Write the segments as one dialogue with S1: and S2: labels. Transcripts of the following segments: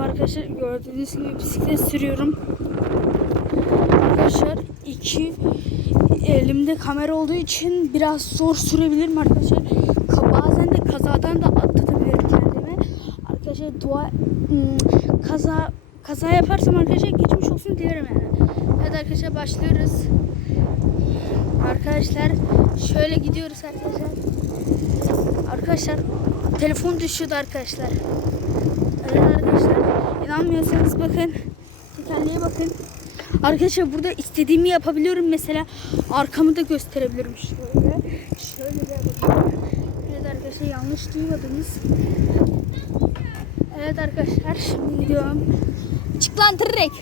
S1: Merhaba arkadaşlar gördüğünüz gibi bisiklet sürüyorum. Arkadaşlar iki elimde kamera olduğu için biraz zor sürebilirim arkadaşlar. Ka- Bazen de kazadan da atlatabilirim kendimi. Arkadaşlar dua ım, kaza kaza yaparsam arkadaşlar geçmiş olsun dilerim yani. Evet arkadaşlar başlıyoruz. Arkadaşlar şöyle gidiyoruz arkadaşlar. Arkadaşlar telefon düşüyordu arkadaşlar. Evet arkadaşlar inanmıyorsanız bakın tekerleğe bakın. Arkadaşlar burada istediğimi yapabiliyorum mesela arkamı da gösterebilirim şöyle. Şöyle yapabilirim. Evet arkadaşlar yanlış duymadınız. Evet arkadaşlar şimdi gidiyorum. Çık lan tırrek.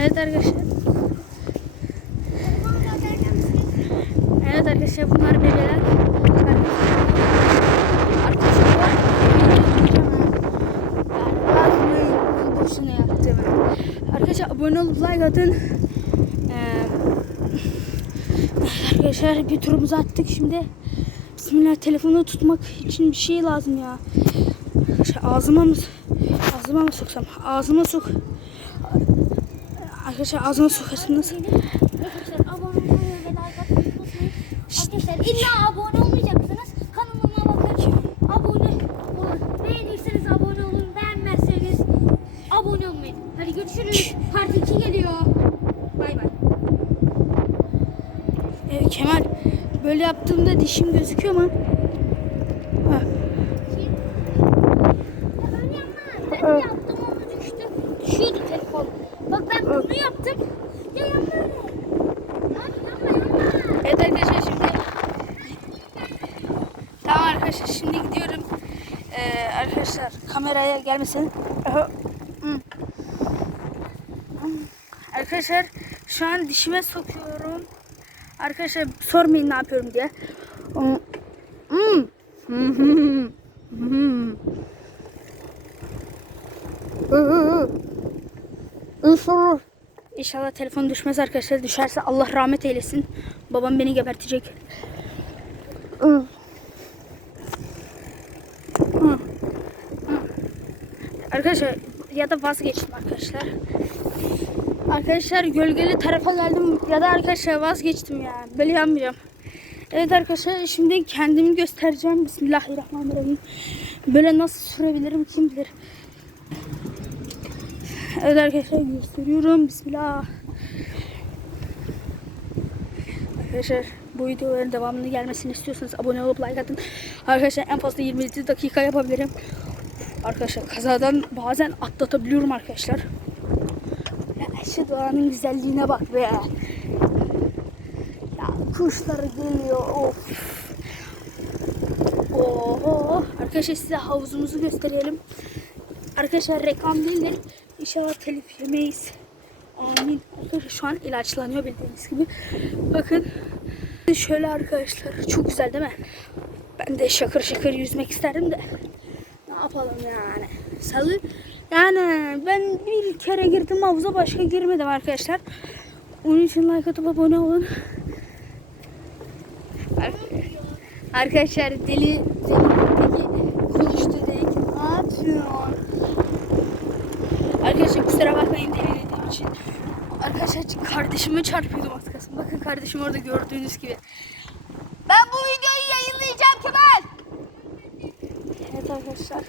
S1: Evet arkadaşlar. Evet arkadaşlar bunlar bebeler. Arkadaşlar yani boşuna yaptım. Arkadaşlar abone olup like atın. Arkadaşlar bir turumuzu attık şimdi. Bismillah telefonu tutmak için bir şey lazım ya. Arkadaşlar ağzıma mı ağzıma mı soksam? Ağzıma sok. Arkadaşlar ağzıma sokarsınız.
S2: Arkadaşlar abone olmayı ve like atmayı unutmayın. Arkadaşlar illa abone olmayacaksınız. Kanalıma bakın. Abone olun. Beğenirseniz abone olun. Beğenmezseniz abone olmayın. Hadi görüşürüz. Part 2 geliyor. Bay bay.
S1: Evet, Kemal böyle yaptığımda dişim gözüküyor? Ha.
S2: Ben yaptım onu düştü. Düşüyordu telefon. Bak ben bunu yaptım. Ya yapma öyle.
S1: Evet arkadaşlar şimdi Tamam arkadaşlar şimdi gidiyorum. Ee, arkadaşlar kameraya gelmesin. Arkadaşlar şu an dişime sokuyorum. Arkadaşlar sormayın ne yapıyorum diye. Hmm. İnşallah. İnşallah telefon düşmez arkadaşlar. Düşerse Allah rahmet eylesin. Babam beni gebertecek. Arkadaşlar ya da vazgeçtim arkadaşlar. Arkadaşlar gölgeli tarafa geldim ya da arkadaşlar vazgeçtim ya. Böyle yapmayacağım. Evet arkadaşlar şimdi kendimi göstereceğim. Bismillahirrahmanirrahim. Böyle nasıl sürebilirim kim bilir. Evet arkadaşlar gösteriyorum. Bismillah. Arkadaşlar bu videoların devamını gelmesini istiyorsanız abone olup like atın. Arkadaşlar en fazla 27 dakika yapabilirim. Arkadaşlar kazadan bazen atlatabiliyorum arkadaşlar. Şu doğanın güzelliğine bak be. Ya kuşlar geliyor. Of. Oho. Arkadaşlar size havuzumuzu gösterelim. Arkadaşlar reklam değildir. İnşallah telif yemeyiz. Amin. Arkadaşlar şu an ilaçlanıyor bildiğiniz gibi. Bakın. Şöyle arkadaşlar. Çok güzel değil mi? Ben de şakır şakır yüzmek isterdim de. Ne yapalım yani. Salı. Yani ben bir kere girdim havuza başka girmedim arkadaşlar. Onun için like atıp abone olun. Ar- Arkadaşlar deli deli peki konuştu dedik. Ne? Arkadaşlar kusura bakmayın deli dediğim için. Arkadaşlar kardeşime çarpıyordum az kalsın. Bakın kardeşim orada gördüğünüz gibi. Ben bu videoyu yayınlayacağım Kemal. Evet arkadaşlar.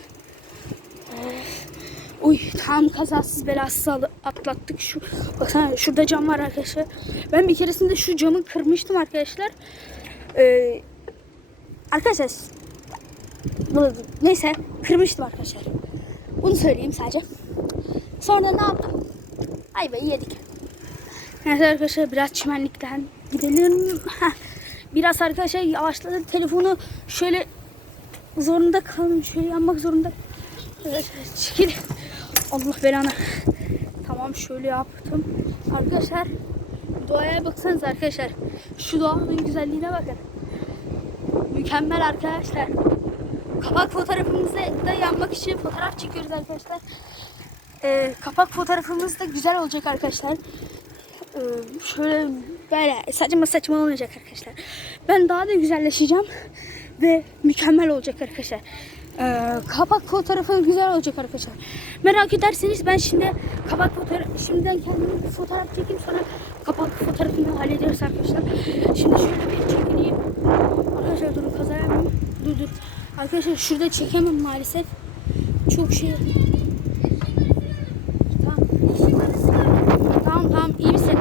S1: Ee, Uy tam kazasız belasız atlattık şu. Baksana şurada cam var arkadaşlar. Ben bir keresinde şu camı kırmıştım arkadaşlar. Ee, arkadaşlar neyse kırmıştım arkadaşlar. Bunu söyleyeyim sadece. Sonra ne yaptım? Ayvayı yedik. Evet arkadaşlar biraz çimenlikten gidelim. Biraz arkadaşlar yavaşladı. Telefonu şöyle zorunda kaldım. Şöyle yanmak zorunda. Evet, çekil. Allah belanı. Tamam şöyle yaptım. Arkadaşlar doğaya baksanız arkadaşlar. Şu doğanın güzelliğine bakın. Mükemmel arkadaşlar. Kapak fotoğrafımızda da yanmak için fotoğraf çekiyoruz arkadaşlar. Ee, kapak fotoğrafımız da güzel olacak arkadaşlar. Ee, şöyle böyle saçma saçma olmayacak arkadaşlar. Ben daha da güzelleşeceğim ve mükemmel olacak arkadaşlar. Ee, kapak fotoğrafı güzel olacak arkadaşlar. Merak ederseniz ben şimdi kapak fotoğrafı şimdiden kendime bir fotoğraf çekeyim sonra kapak fotoğrafını hallederiz arkadaşlar. Şimdi şöyle bir çekileyim. Arkadaşlar durun kaza yapmayayım. Dur dur. Arkadaşlar şurada çekemem maalesef. Çok şey. Tamam. Tamam iyi misin?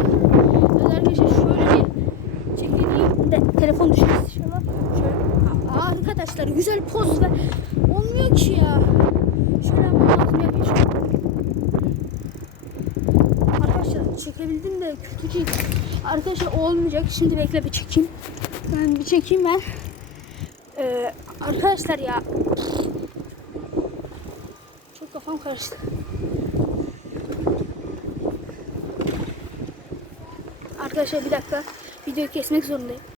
S1: Arkadaşlar şöyle bir çekileyim de telefon. Aa, arkadaşlar güzel poz ver. Olmuyor ya. Şöyle yapmam yapayım. Arkadaşlar çekebildim de kötü çek. Arkadaşlar olmayacak. Şimdi bekle bir çekeyim. Ben bir çekeyim ben. Ee, arkadaşlar ya. Çok kafam karıştı. Arkadaşlar bir dakika. Videoyu kesmek zorundayım.